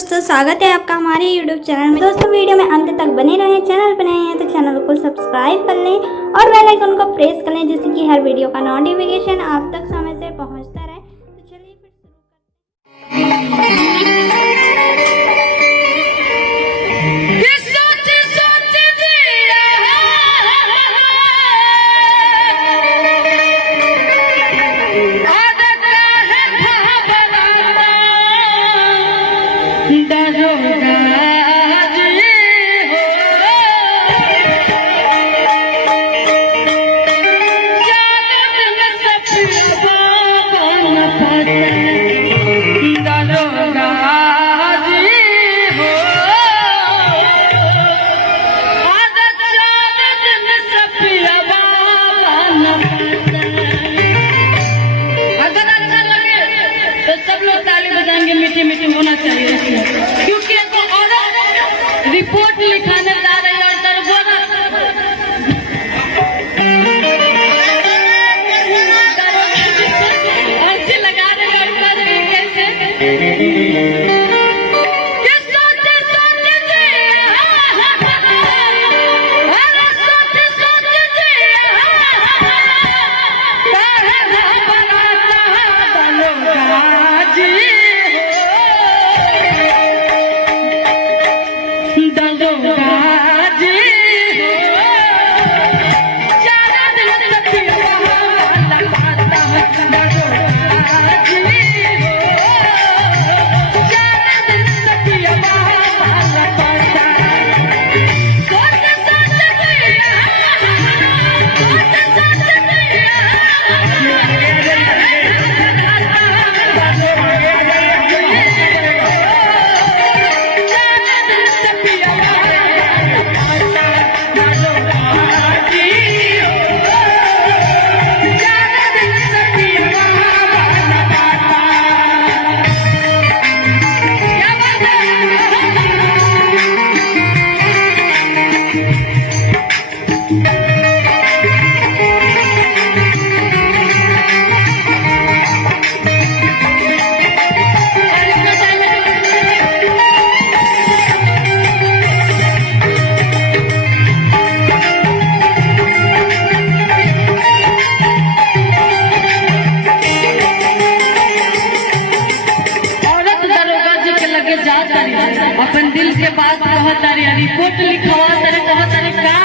दोस्तों, स्वागत है आपका हमारे YouTube चैनल में। दोस्तों वीडियो में अंत तक बने रहें। चैनल पर नए हैं तो चैनल को सब्सक्राइब कर लें और बेल आइकन को प्रेस कर लें, जिससे कि हर वीडियो का नोटिफिकेशन आप तक समय से पहुंचता रहे। तो चलिए फिर शुरू करते हैं। मीटिंग मीटिंग होना चाहिए इसमें, क्योंकि तो औरत रिपोर्ट लिखाने जा रही है और दरगोना ऐसे लगा रहे और कर रही कैसे। अपन दिल के बात कहत रिपोर्ट लिखवा तरह कहत का